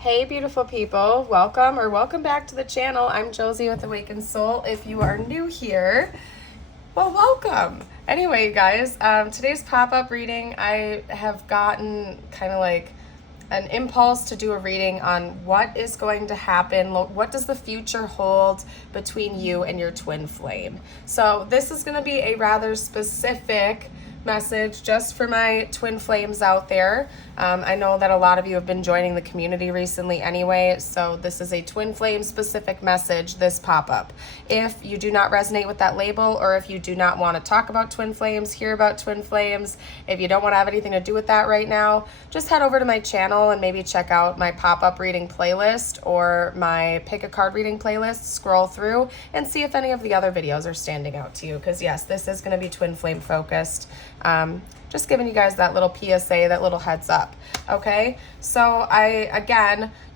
Hey beautiful people, welcome back to the channel. I'm Josie with Awakened Soul. If you are new here, well, welcome. Anyway, you guys, today's pop-up reading, I have gotten kind of like an impulse to do a reading on what is going to happen, what does the future hold between you and your twin flame. So this is going to be a rather specific message just for my twin flames out there. I know that a lot of you have been joining the community recently anyway, so this is a twin flame specific message, this pop-up. If you do not resonate with that label, or if you do not want to talk about twin flames, hear about twin flames, if you don't want to have anything to do with that right now, just head over to my channel and maybe check out my pop-up reading playlist or my pick a card reading playlist, scroll through and see if any of the other videos are standing out to you, because yes, this is going to be twin flame focused. Just giving you guys that little PSA, that little heads up. Okay, so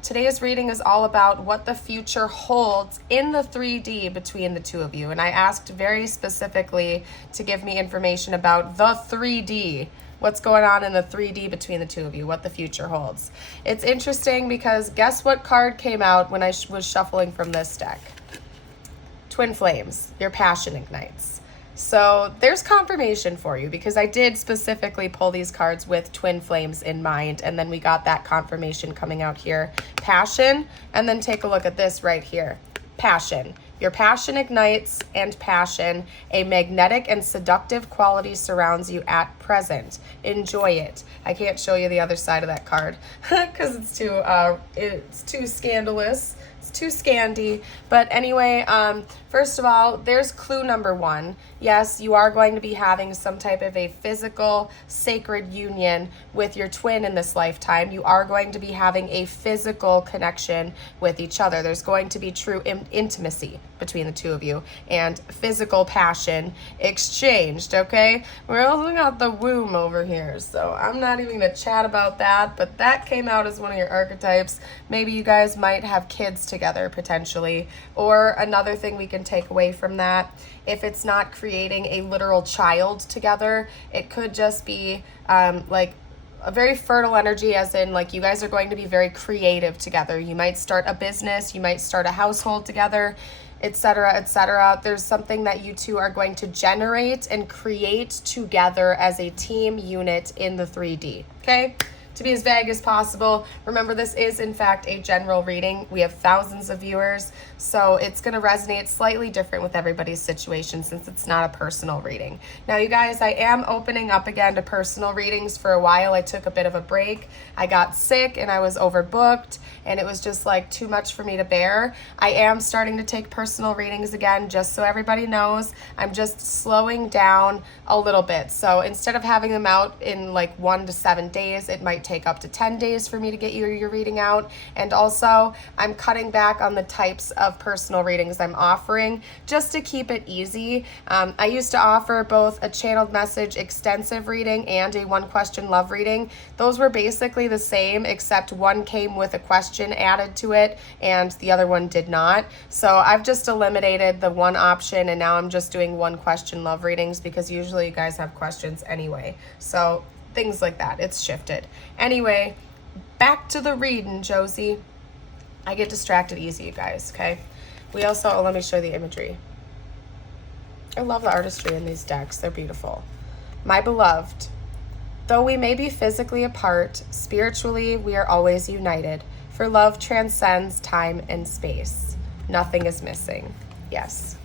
today's reading is all about what the future holds in the 3D between the two of you. And I asked very specifically to give me information about the 3D, what's going on in the 3D between the two of you, what the future holds. It's interesting because guess what card came out when I was shuffling from this deck? Twin flames, your passion ignites. So there's confirmation for you, because I did specifically pull these cards with twin flames in mind, and then we got that confirmation coming out here. Passion, and then take a look at this right here. Passion. Your passion ignites, and passion, a magnetic and seductive quality surrounds you at present. Enjoy it. I can't show you the other side of that card because it's too scandalous. It's too scandy. But anyway, first of all, there's clue number one. Yes, you are going to be having some type of a physical, sacred union with your twin in this lifetime. You are going to be having a physical connection with each other. There's going to be true intimacy between the two of you and physical passion exchanged, okay? We're also got the womb over here, so I'm not even going to chat about that, but that came out as one of your archetypes. Maybe you guys might have kids together potentially, or another thing we can take away from that, if it's not creating a literal child together, it could just be like a very fertile energy, as in like you guys are going to be very creative together. You might start a business, you might start a household together, etc., etc. There's something that you two are going to generate and create together as a team unit in the 3D, okay? To be as vague as possible. Remember, this is in fact a general reading. We have thousands of viewers, so it's going to resonate slightly different with everybody's situation since it's not a personal reading. Now, you guys, I am opening up again to personal readings. For a while, I took a bit of a break. I got sick and I was overbooked, and it was just like too much for me to bear. I am starting to take personal readings again, just so everybody knows. I'm just slowing down a little bit. So instead of having them out in like 1 to 7 days, it might take up to 10 days for me to get your reading out. And also, I'm cutting back on the types of personal readings I'm offering just to keep it easy. I used to offer both a channeled message extensive reading and a one question love reading. Those were basically the same, except one came with a question added to it and the other one did not. So I've just eliminated the one option, and now I'm just doing one question love readings, because usually you guys have questions anyway. So things like that. It's shifted. Anyway, back to the reading, Josie. I get distracted easy, you guys, okay? We also, let me show you the imagery. I love the artistry in these decks. They're beautiful. My beloved, though we may be physically apart, spiritually we are always united, for love transcends time and space. Nothing is missing. Yes.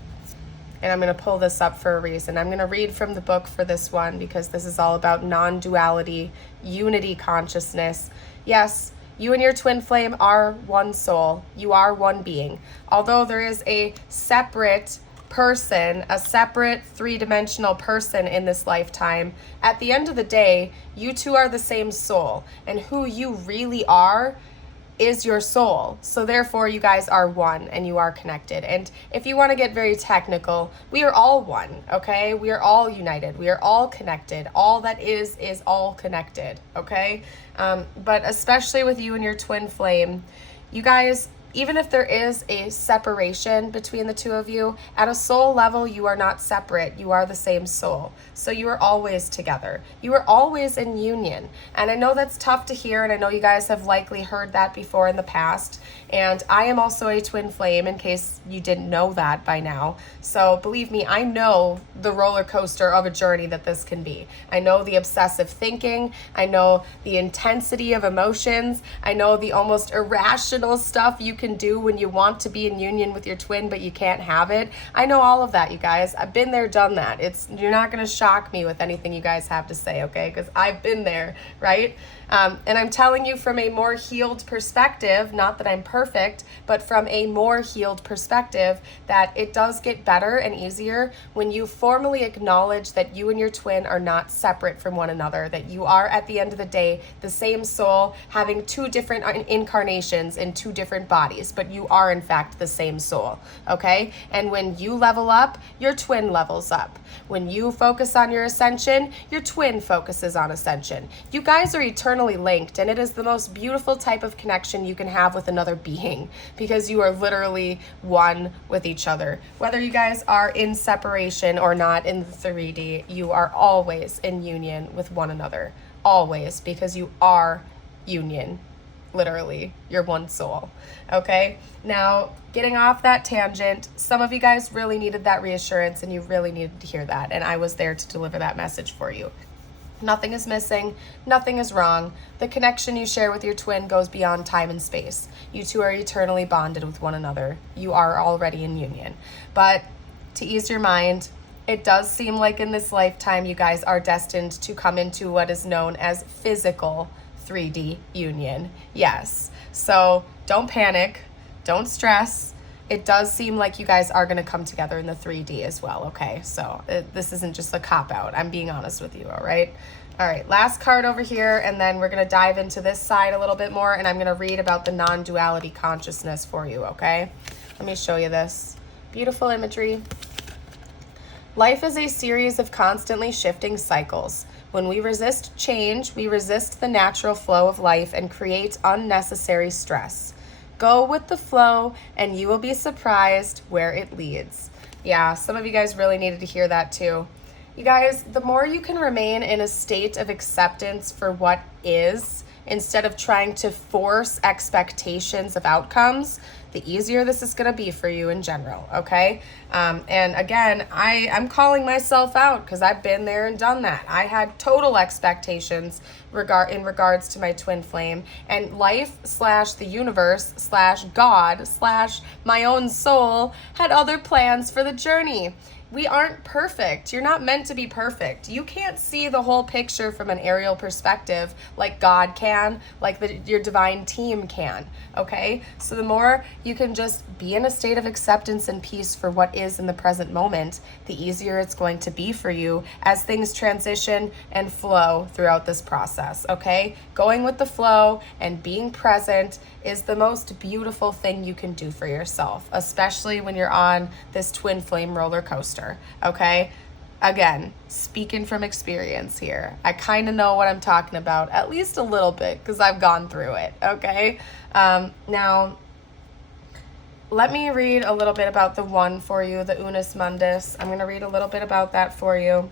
And I'm going to pull this up for a reason. I'm going to read from the book for this one, because this is all about non-duality, unity consciousness. Yes, you and your twin flame are one soul. You are one being. Although there is a separate person, a separate three-dimensional person in this lifetime, at the end of the day, you two are the same soul. And who you really are is your soul. So therefore you guys are one and you are connected. And if you want to get very technical, we are all one, okay? We are all united. We are all connected. All that is all connected, okay? But especially with you and your twin flame, you guys even if there is a separation between the two of you, at a soul level, you are not separate. You are the same soul. So you are always together. You are always in union. And I know that's tough to hear, and I know you guys have likely heard that before in the past. And I am also a twin flame, in case you didn't know that by now. So believe me, I know the roller coaster of a journey that this can be. I know the obsessive thinking. I know the intensity of emotions. I know the almost irrational stuff you can do when you want to be in union with your twin, but you can't have it. I know all of that, you guys. I've been there, done that. You're not going to shock me with anything you guys have to say, okay? Because I've been there, right? And I'm telling you from a more healed perspective, not that I'm perfect, but from a more healed perspective, that it does get better and easier when you formally acknowledge that you and your twin are not separate from one another, that you are, at the end of the day, the same soul having two different incarnations in two different bodies, but you are, in fact, the same soul, okay? And when you level up, your twin levels up. When you focus on your ascension, your twin focuses on ascension. You guys are eternally linked, and it is the most beautiful type of connection you can have with another being, because you are literally one with each other. Whether you guys are in separation or not in the 3D, you are always in union with one another. Always, because you are union. Literally, you're one soul. Okay? Now, getting off that tangent, some of you guys really needed that reassurance, and you really needed to hear that, and I was there to deliver that message for you. Nothing is missing. Nothing is wrong. The connection you share with your twin goes beyond time and space. You two are eternally bonded with one another. You are already in union. But to ease your mind, it does seem like in this lifetime you guys are destined to come into what is known as physical 3D union. Yes. So don't panic. Don't stress. It does seem like you guys are going to come together in the 3D as well, okay? So this isn't just a cop-out. I'm being honest with you, all right? All right, last card over here, and then we're going to dive into this side a little bit more, and I'm going to read about the non-duality consciousness for you, okay? Let me show you this. Beautiful imagery. Life is a series of constantly shifting cycles. When we resist change, we resist the natural flow of life and create unnecessary stress. Go with the flow, and you will be surprised where it leads. Yeah, some of you guys really needed to hear that too. You guys, the more you can remain in a state of acceptance for what is, instead of trying to force expectations of outcomes, the easier this is going to be for you in general, okay? And again, I'm calling myself out because I've been there and done that. I had total expectations in regards to my twin flame, and life / the universe / God / my own soul had other plans for the journey. We aren't perfect. You're not meant to be perfect. You can't see the whole picture from an aerial perspective like God can, like your divine team can, okay? So the more you can just be in a state of acceptance and peace for what is in the present moment, the easier it's going to be for you as things transition and flow throughout this process, okay? Going with the flow and being present is the most beautiful thing you can do for yourself, especially when you're on this twin flame roller coaster, okay? Again, speaking from experience here. I kind of know what I'm talking about, at least a little bit, because I've gone through it, okay? Now, let me read a little bit about the one for you, the Unus Mundus. I'm going to read a little bit about that for you,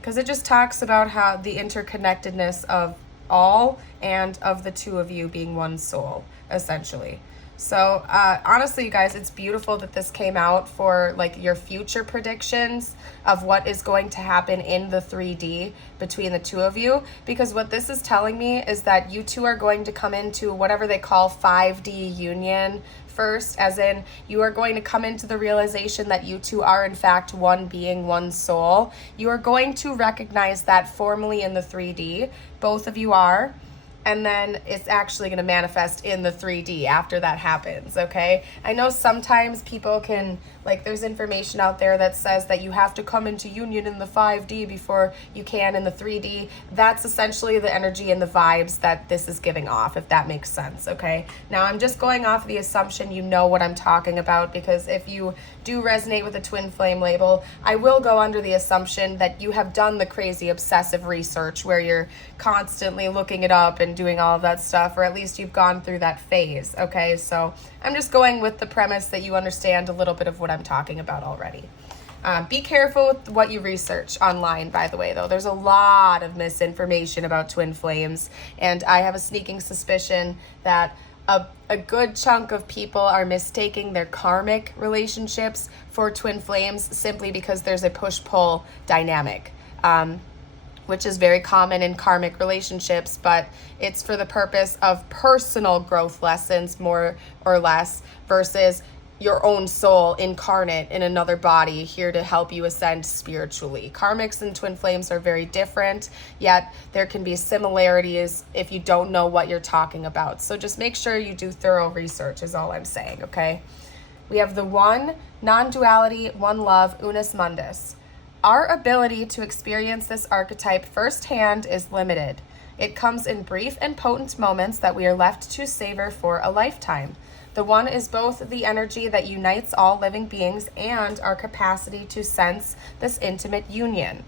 because it just talks about how the interconnectedness of all and of the two of you being one soul, essentially. So honestly, you guys, it's beautiful that this came out for like your future predictions of what is going to happen in the 3D between the two of you, because what this is telling me is that you two are going to come into whatever they call 5D union first, as in you are going to come into the realization that you two are in fact one being, one soul. You are going to recognize that formally in the 3D, both of you are, and then it's actually going to manifest in the 3D after that happens, okay? I know sometimes people can Like there's information out there that says that you have to come into union in the 5D before you can in the 3D. That's essentially the energy and the vibes that this is giving off, if that makes sense, okay? Now I'm just going off the assumption you know what I'm talking about, because if you do resonate with a twin flame label, I will go under the assumption that you have done the crazy obsessive research where you're constantly looking it up and doing all of that stuff, or at least you've gone through that phase, okay? So I'm just going with the premise that you understand a little bit of what I'm talking about already. Be careful with what you research online, by the way, though. There's a lot of misinformation about twin flames, and I have a sneaking suspicion that a good chunk of people are mistaking their karmic relationships for twin flames simply because there's a push-pull dynamic, which is very common in karmic relationships, but it's for the purpose of personal growth lessons more or less versus your own soul incarnate in another body here to help you ascend spiritually. Karmics and twin flames are very different, yet there can be similarities if you don't know what you're talking about. So just make sure you do thorough research is all I'm saying, okay? We have the one, non-duality, one love, unus mundus. Our ability to experience this archetype firsthand is limited. It comes in brief and potent moments that we are left to savor for a lifetime. The one is both the energy that unites all living beings and our capacity to sense this intimate union.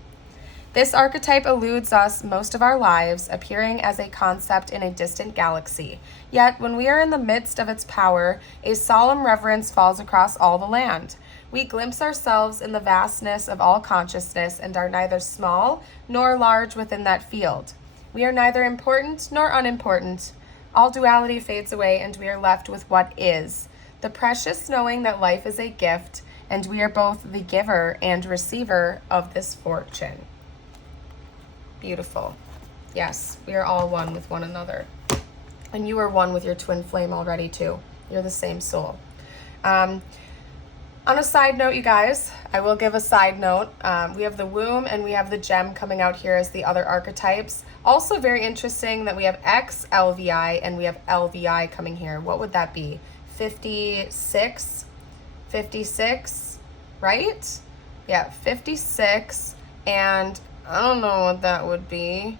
This archetype eludes us most of our lives, appearing as a concept in a distant galaxy. Yet, when we are in the midst of its power, a solemn reverence falls across all the land. We glimpse ourselves in the vastness of all consciousness and are neither small nor large within that field. We are neither important nor unimportant. All duality fades away and we are left with what is, the precious knowing that life is a gift and we are both the giver and receiver of this fortune. Beautiful. Yes, we are all one with one another. And you are one with your twin flame already too. You're the same soul. On a side note, you guys, I will give a side note. We have the womb and we have the gem coming out here as the other archetypes. Also very interesting that we have X, LVI, and we have LVI coming here. What would that be? 56? 56, right? Yeah, 56, and I don't know what that would be.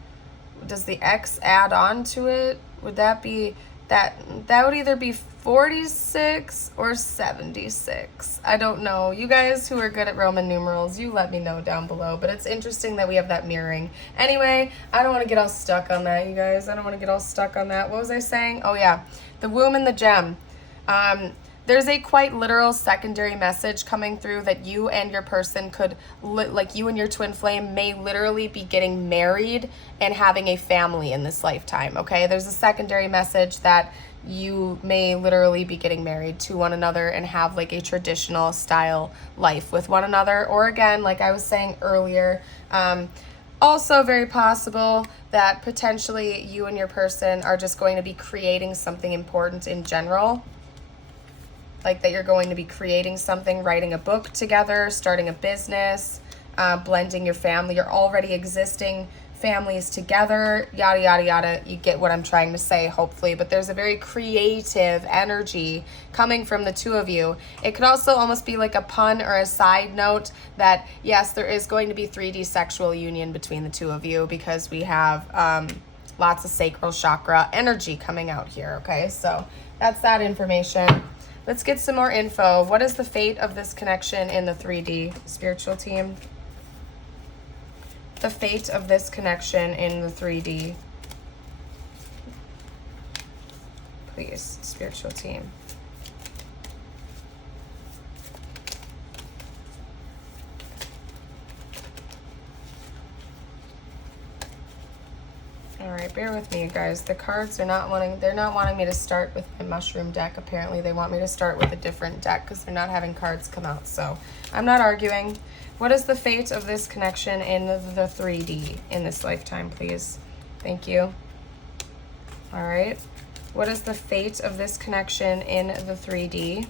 Does the X add on to it? Would that be... That would either be 46 or 76. I don't know. You guys who are good at Roman numerals, you let me know down below. But it's interesting that we have that mirroring. Anyway, I don't want to get all stuck on that, you guys. I don't want to get all stuck on that. What was I saying? Oh, yeah. The womb and the gem. There's a quite literal secondary message coming through that you and your person could, like you and your twin flame may literally be getting married and having a family in this lifetime, okay? There's a secondary message that you may literally be getting married to one another and have like a traditional style life with one another. Or again, like I was saying earlier, also very possible that potentially you and your person are just going to be creating something important in general. Like that you're going to be creating something, writing a book together, starting a business, blending your family, your already existing families together, yada, yada, yada. You get what I'm trying to say, hopefully. But there's a very creative energy coming from the two of you. It could also almost be like a pun or a side note that, yes, there is going to be 3D sexual union between the two of you because we have lots of sacral chakra energy coming out here, okay? So that's that information. Let's get some more info. What is the fate of this connection in the 3D, spiritual team? The fate of this connection in the 3D. Please, spiritual team. All right, bear with me, you guys. The cards are not wanting, they're not wanting me to start with my mushroom deck. Apparently they want me to start with a different deck because they're not having cards come out. So I'm not arguing. What is the fate of this connection in the 3D in this lifetime, please? Thank you. All right. What is the fate of this connection in the 3D?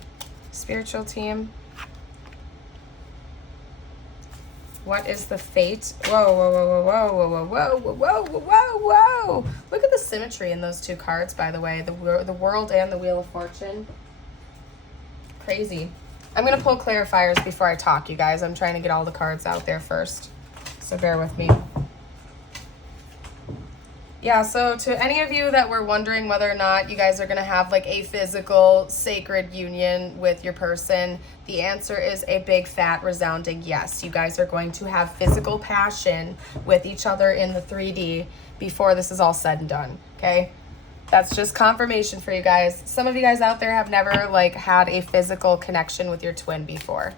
Spiritual team. What is the fate? Whoa, whoa, whoa, whoa, whoa, whoa, whoa, whoa, whoa, whoa, whoa. Look at the symmetry in those two cards, by the way. The World and the Wheel of Fortune. Crazy. I'm going to pull clarifiers before I talk, you guys. I'm trying to get all the cards out there first. So bear with me. Yeah, so to any of you that were wondering whether or not you guys are going to have like a physical sacred union with your person, the answer is a big fat resounding yes. You guys are going to have physical passion with each other in the 3D before this is all said and done, okay? That's just confirmation for you guys. Some of you guys out there have never like had a physical connection with your twin before.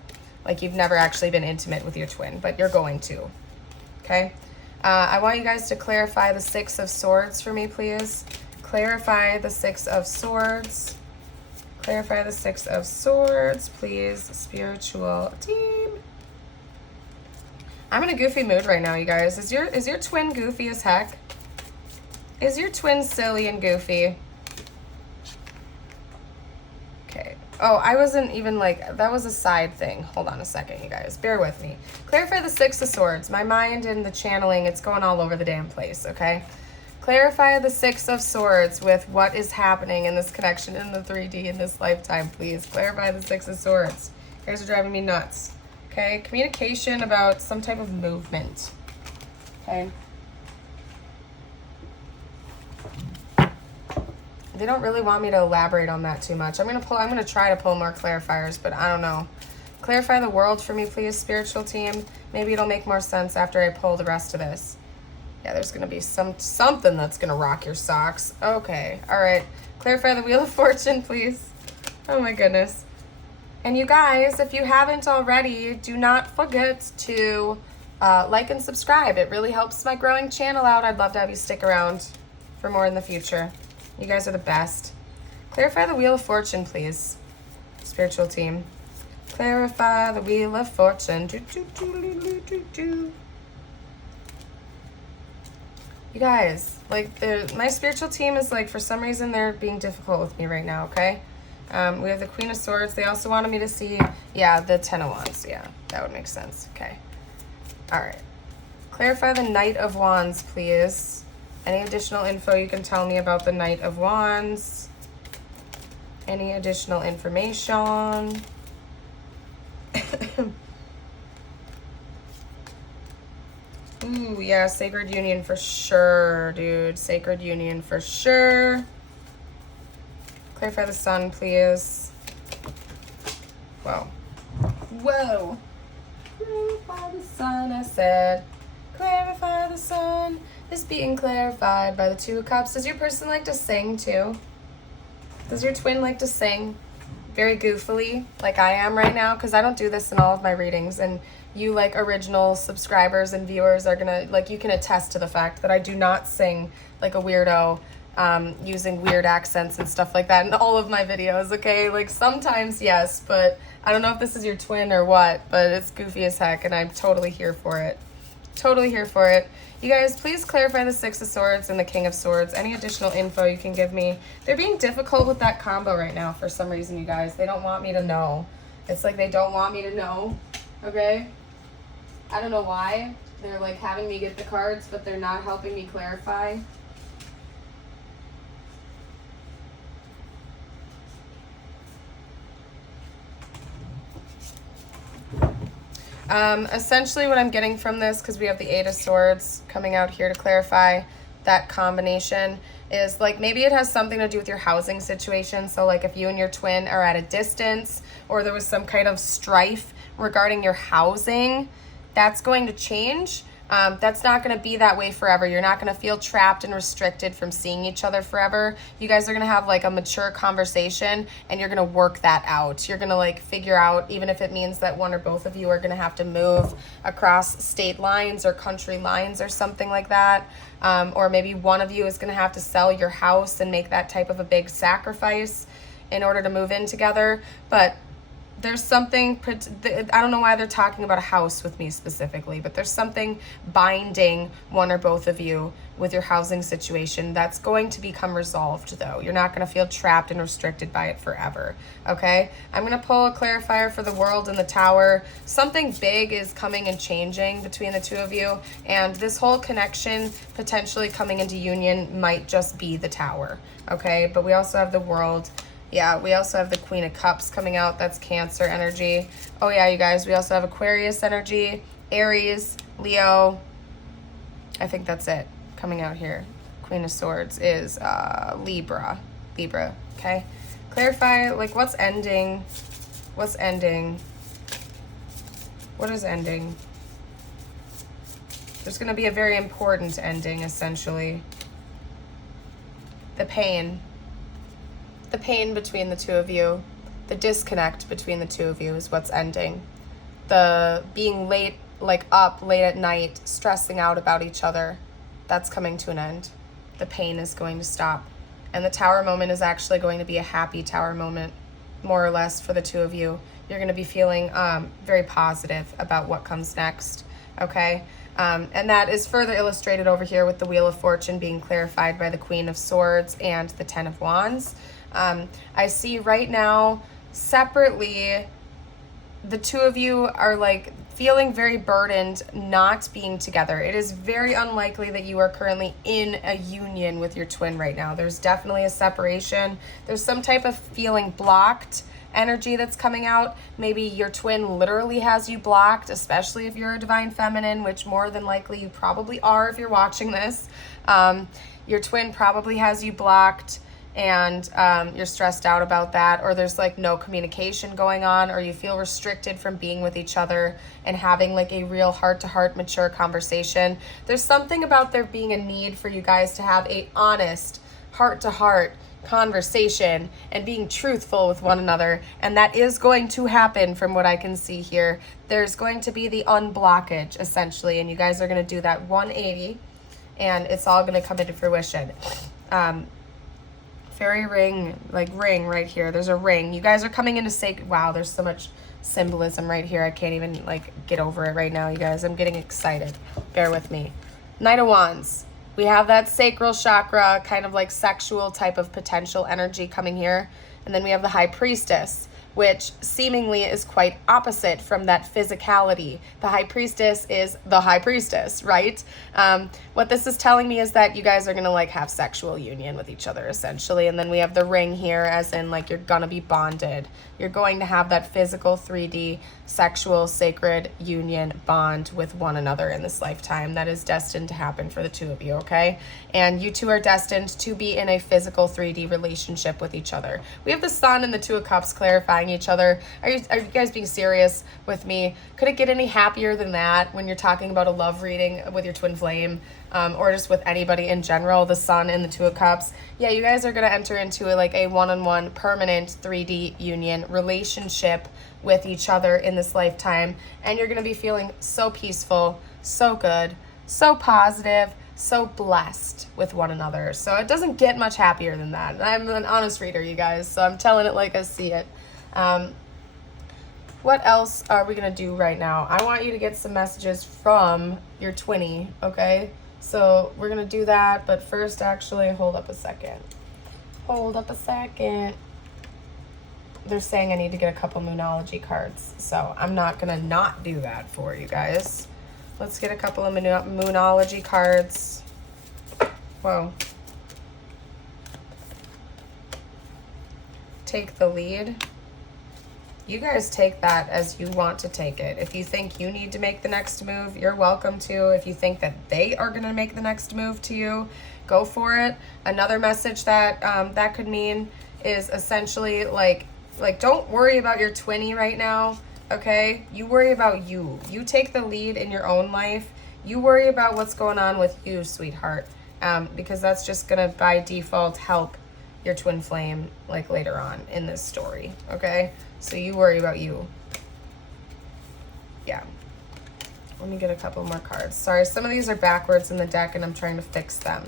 Like you've never actually been intimate with your twin, but you're going to, okay? I want you guys to clarify the Six of Swords for me, please. Clarify the Six of Swords. Clarify the Six of Swords, please, spiritual team. I'm in a goofy mood right now, you guys. Is your twin goofy as heck? Is your twin silly and goofy? Okay. Oh, I wasn't even like, that was a side thing. Hold on a second, you guys. Bear with me. Clarify the Six of Swords. My mind and the channeling, it's going all over the damn place, okay? Clarify the Six of Swords with what is happening in this connection in the 3D in this lifetime, please. Clarify the Six of Swords. You guys are driving me nuts, okay? Communication about some type of movement, okay? They don't really want me to elaborate on that too much. I'm gonna try to pull more clarifiers, but I don't know. Clarify the world for me, please, spiritual team. Maybe it'll make more sense after I pull the rest of this. Yeah, there's gonna be something that's gonna rock your socks. Okay, all right. Clarify the Wheel of Fortune, please. Oh my goodness. And you guys, if you haven't already, do not forget to like and subscribe. It really helps my growing channel out. I'd love to have you stick around for more in the future. You guys are the best. Clarify the Wheel of Fortune, please. Spiritual team. Clarify the Wheel of Fortune. You guys, like, my spiritual team is like, for some reason, they're being difficult with me right now, okay? We have the Queen of Swords. They also wanted me to see, yeah, the Ten of Wands. Yeah, that would make sense. Okay. All right. Clarify the Knight of Wands, please. Any additional info you can tell me about the Knight of Wands? Any additional information? Ooh, yeah, Sacred Union for sure, dude. Sacred Union for sure. Clarify the Sun, please. Whoa. Whoa. Clarify the Sun, I said. Clarify the Sun. Is being clarified by the Two of Cups. Does your person like to sing too? Does your twin like to sing very goofily like I am right now? Because I don't do this in all of my readings, and you like original subscribers and viewers are gonna, like, you can attest to the fact that I do not sing like a weirdo, using weird accents and stuff like that in all of my videos, okay? Like sometimes yes, but I don't know if this is your twin or what, but it's goofy as heck and I'm totally here for it. Totally here for it. You guys, please clarify the Six of Swords and the King of Swords. Any additional info you can give me. They're being difficult with that combo right now for some reason, you guys. They don't want me to know. It's like they don't want me to know, okay? I don't know why. They're like having me get the cards, but they're not helping me clarify. Essentially what I'm getting from this, because we have the Eight of Swords coming out here to clarify that combination, is like maybe it has something to do with your housing situation. So like if you and your twin are at a distance, or there was some kind of strife regarding your housing, that's going to change. That's not going to be that way forever. You're not going to feel trapped and restricted from seeing each other forever. You guys are going to have like a mature conversation and you're going to work that out. You're going to like figure out, even if it means that one or both of you are going to have to move across state lines or country lines or something like that. Or maybe one of you is going to have to sell your house and make that type of a big sacrifice in order to move in together. But there's something, I don't know why they're talking about a house with me specifically, but there's something binding one or both of you with your housing situation that's going to become resolved, though. You're not going to feel trapped and restricted by it forever, okay? I'm going to pull a clarifier for the World and the Tower. Something big is coming and changing between the two of you, and this whole connection potentially coming into union might just be the Tower, okay? But we also have the World. Yeah, we also have the Queen of Cups coming out. That's Cancer energy. Oh yeah, you guys, we also have Aquarius energy, Aries, Leo. I think that's it coming out here. Queen of Swords is Libra. Libra, okay? Clarify, like, what's ending? What's ending? What is ending? There's going to be a very important ending, essentially. The pain. The pain between the two of you. The disconnect between the two of you is what's ending. The being late, like up late at night, stressing out about each other, that's coming to an end. The pain is going to stop. And the tower moment is actually going to be a happy tower moment, more or less, for the two of you. You're going to be feeling very positive about what comes next, okay? And that is further illustrated over here with the Wheel of Fortune being clarified by the Queen of Swords and the Ten of Wands. I see right now, separately, the two of you are like feeling very burdened not being together. It is very unlikely that you are currently in a union with your twin right now. There's definitely a separation. There's some type of feeling blocked energy that's coming out. Maybe your twin literally has you blocked, especially if you're a divine feminine, which more than likely you probably are if you're watching this. Your twin probably has you blocked, and you're stressed out about that, or there's like no communication going on, or you feel restricted from being with each other and having like a real heart-to-heart mature conversation. There's something about there being a need for you guys to have a honest heart-to-heart conversation and being truthful with one another, and that is going to happen from what I can see here. There's going to be the unblockage, essentially, and you guys are going to do that 180, and it's all going to come into fruition. Fairy ring, like ring right here. There's a ring. You guys are coming into sacred. Wow, there's so much symbolism right here. I can't even like get over it right now, you guys. I'm getting excited. Bear with me. Knight of Wands. We have that sacral chakra, kind of like sexual type of potential energy coming here. And then we have the High Priestess, which seemingly is quite opposite from that physicality. The High Priestess is the High Priestess, right? What this is telling me is that you guys are gonna like have sexual union with each other, essentially. And then we have the ring here, as in like you're gonna be bonded. You're going to have that physical 3D sexual sacred union bond with one another in this lifetime. That is destined to happen for the two of you, okay? And you two are destined to be in a physical 3D relationship with each other. We have the Sun and the Two of Cups clarifying each other. Are you guys being serious with me? Could it get any happier than that when you're talking about a love reading with your twin flame, or just with anybody in general? The Sun and the Two of Cups. Yeah, you guys are going to enter into a one-on-one permanent 3D union relationship with each other in this lifetime, and you're going to be feeling so peaceful, so good, so positive, so blessed with one another. So it doesn't get much happier than that. And I'm an honest reader, you guys, so I'm telling it like I see it. What else are we going to do right now? I want you to get some messages from your twinny, okay? So we're going to do that, but first, actually, hold up a second. Hold up a second. They're saying I need to get a couple Moonology cards, so I'm not going to not do that for you guys. Let's get a couple of Moonology cards. Whoa. Take the lead. You guys take that as you want to take it. If you think you need to make the next move, you're welcome to. If you think that they are going to make the next move to you, go for it. Another message that that could mean is essentially like don't worry about your twinny right now, okay? You worry about you. You take the lead in your own life. You worry about what's going on with you, sweetheart, because that's just going to, by default, help your twin flame like later on in this story, okay? So you worry about you. Yeah. Let me get a couple more cards. Sorry, some of these are backwards in the deck and I'm trying to fix them.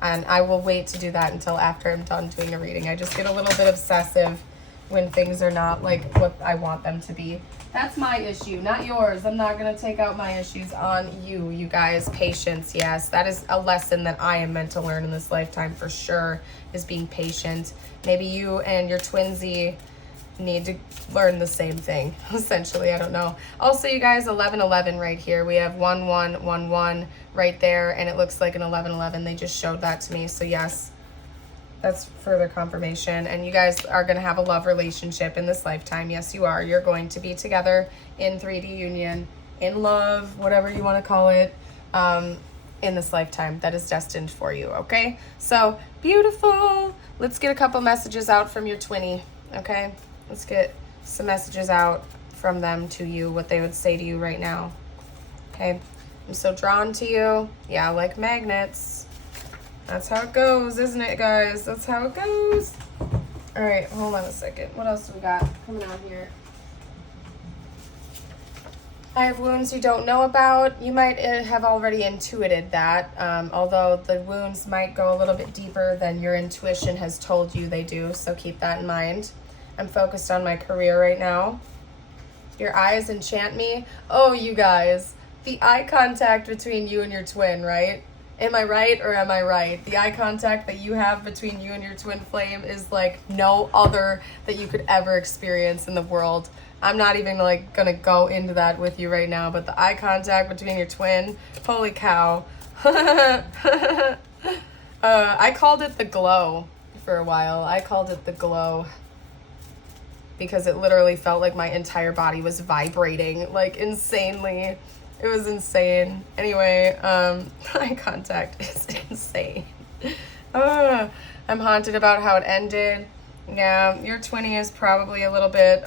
And I will wait to do that until after I'm done doing a reading. I just get a little bit obsessive when things are not like what I want them to be. That's my issue, not yours. I'm not going to take out my issues on you, you guys. Patience, yes. That is a lesson that I am meant to learn in this lifetime for sure, is being patient. Maybe you and your twinsy need to learn the same thing, essentially. I don't know. Also, you guys, 1111 right here. We have 1111 right there, and it looks like an 1111. They just showed that to me. So yes, That's further confirmation. And you guys are going to have a love relationship in this lifetime. Yes, you are. You're going to be together in 3D union, in love, whatever you want to call it, in this lifetime that is destined for you, okay? So, beautiful. Let's get a couple messages out from your twinnie, okay? Let's get some messages out from them to you, what they would say to you right now, okay? I'm so drawn to you. Yeah, like magnets. That's how it goes, isn't it, guys? That's how it goes. All right, hold on a second. What else do we got coming out here? I have wounds you don't know about. You might have already intuited that, although the wounds might go a little bit deeper than your intuition has told you they do, so keep that in mind. I'm focused on my career right now. Your eyes enchant me. Oh, you guys, the eye contact between you and your twin, right? Am I right or am I right? The eye contact that you have between you and your twin flame is like no other that you could ever experience in the world. I'm not even like gonna go into that with you right now, but the eye contact between your twin, holy cow. I called it the glow for a while. I called it the glow because it literally felt like my entire body was vibrating like insanely. It was insane. Anyway, eye contact is insane. I'm haunted about how it ended. Yeah, your twinnie is probably a little bit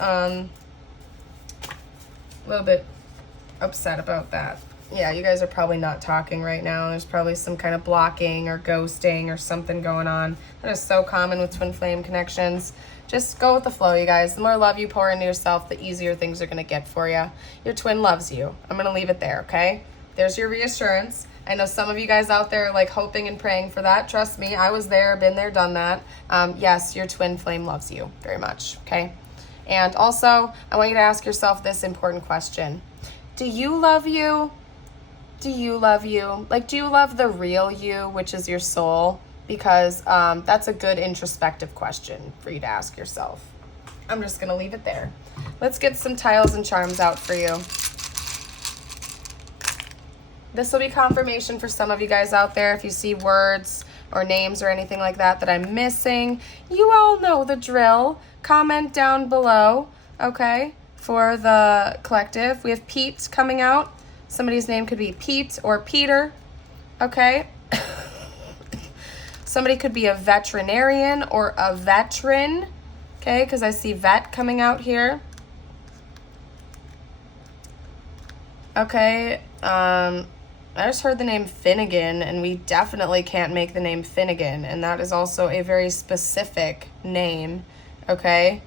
upset about that. Yeah, you guys are probably not talking right now. There's probably some kind of blocking or ghosting or something going on. That is so common with twin flame connections. Just go with the flow, you guys. The more love you pour into yourself, the easier things are going to get for you. Your twin loves you. I'm going to leave it there, okay? There's your reassurance. I know some of you guys out there like hoping and praying for that. Trust me, I was there, been there, done that. Yes, your twin flame loves you very much, okay? And also, I want you to ask yourself this important question. Do you love you? Do you love you? Like, do you love the real you, which is your soul? Because that's a good introspective question for you to ask yourself. I'm just going to leave it there. Let's get some tiles and charms out for you. This will be confirmation for some of you guys out there. If you see words or names or anything like that that I'm missing, you all know the drill. Comment down below, okay, for the collective. We have Pete coming out. Somebody's name could be Pete or Peter, okay? Somebody could be a veterinarian or a veteran, okay, because I see vet coming out here. Okay, I just heard the name Finnegan, and we definitely can't make the name Finnegan, and that is also a very specific name, okay?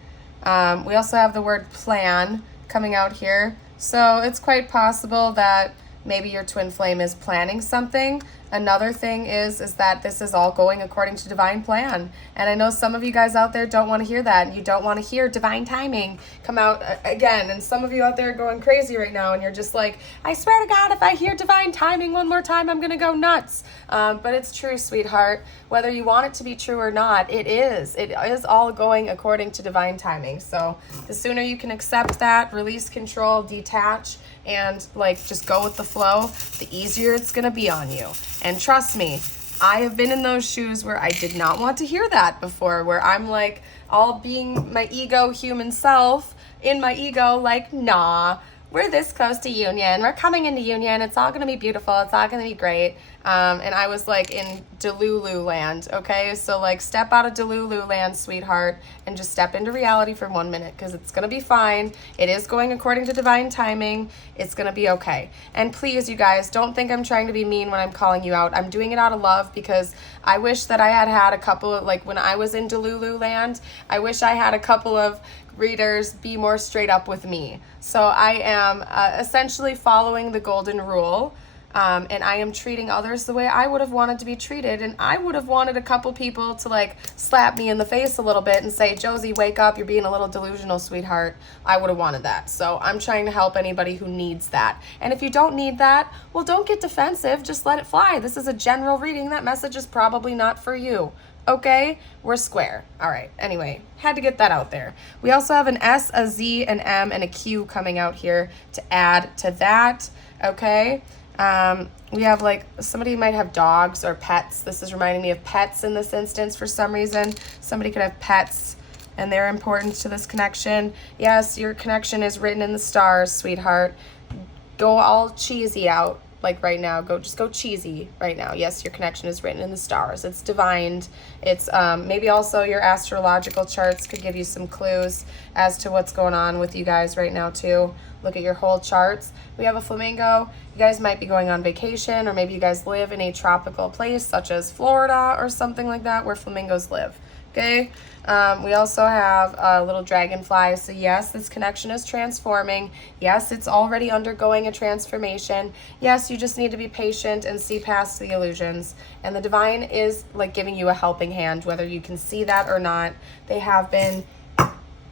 We also have the word plan coming out here, so it's quite possible that maybe your twin flame is planning something. Another thing is that this is all going according to divine plan. And I know some of you guys out there don't want to hear that. And you don't want to hear divine timing come out again. And some of you out there are going crazy right now. And you're just like, I swear to God, if I hear divine timing one more time, I'm going to go nuts. But it's true, sweetheart. Whether you want it to be true or not, it is. It is all going according to divine timing. So the sooner you can accept that, release control, detach, and like just go with the flow, the easier it's gonna be on you. And trust me, I have been in those shoes where I did not want to hear that before, where I'm like all being my ego human self in my ego, like, nah, we're this close to union, we're coming into union, it's all gonna be beautiful, it's all gonna be great. And I was like in Delulu land, okay? So like step out of Delulu land, sweetheart, and just step into reality for 1 minute, because it's gonna be fine. It is going according to divine timing. It's gonna be okay. And please, you guys, don't think I'm trying to be mean when I'm calling you out. I'm doing it out of love, because I wish that I had a couple of, like when I was in Delulu land, I wish I had a couple of readers be more straight up with me. So I am essentially following the golden rule. And I am treating others the way I would have wanted to be treated. And I would have wanted a couple people to like slap me in the face a little bit and say, Josie, wake up, you're being a little delusional, sweetheart. I would have wanted that. So I'm trying to help anybody who needs that. And if you don't need that, well, don't get defensive. Just let it fly. This is a general reading. That message is probably not for you. Okay, we're square. All right, anyway, had to get that out there. We also have an S, a Z, an M, and a Q coming out here to add to that, okay? We have like somebody might have dogs or pets. This is reminding me of pets in this instance for some reason. Somebody could have pets and they're important to this connection. Yes, your connection is written in the stars, sweetheart. Go all cheesy out like right now. Just go cheesy right now. Yes, your connection is written in the stars. It's divined. It's maybe also your astrological charts could give you some clues as to what's going on with you guys right now too. Look at your whole charts. We have a flamingo. You guys might be going on vacation, or maybe you guys live in a tropical place such as Florida or something like that where flamingos live. Okay, we also have a little dragonfly. So yes, this connection is transforming. Yes, it's already undergoing a transformation. Yes, you just need to be patient and see past the illusions. And the divine is like giving you a helping hand, whether you can see that or not. They have been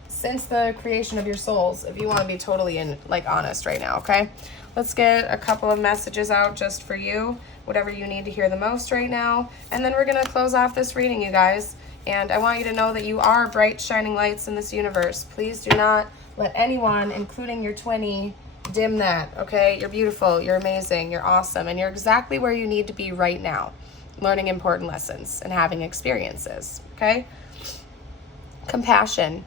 since the creation of your souls, if you want to be totally honest right now, okay? Let's get a couple of messages out just for you, whatever you need to hear the most right now. And then we're going to close off this reading, you guys. And I want you to know that you are bright, shining lights in this universe. Please do not let anyone, including your twinnie, dim that, okay? You're beautiful, you're amazing, you're awesome, and you're exactly where you need to be right now, learning important lessons and having experiences, okay? Compassion.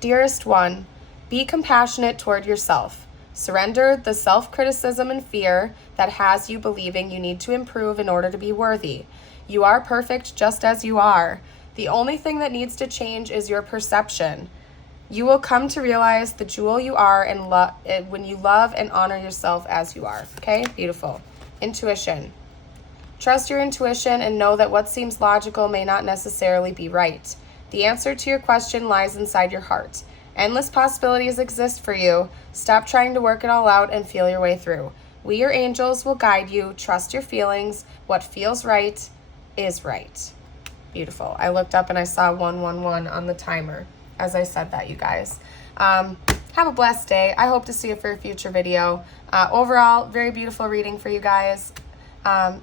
Dearest one, be compassionate toward yourself. Surrender the self-criticism and fear that has you believing you need to improve in order to be worthy. You are perfect just as you are. The only thing that needs to change is your perception. You will come to realize the jewel you are and when you love and honor yourself as you are. Okay, beautiful. Intuition. Trust your intuition and know that what seems logical may not necessarily be right. The answer to your question lies inside your heart. Endless possibilities exist for you. Stop trying to work it all out and feel your way through. We, your angels, will guide you. Trust your feelings. What feels right is right. Beautiful. I looked up and I saw 111 on the timer as I said that, you guys. Have a blessed day. I hope to see you for a future video. Overall, very beautiful reading for you guys.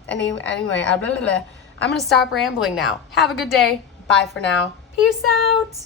Anyway, I'm going to stop rambling now. Have a good day. Bye for now. Peace out.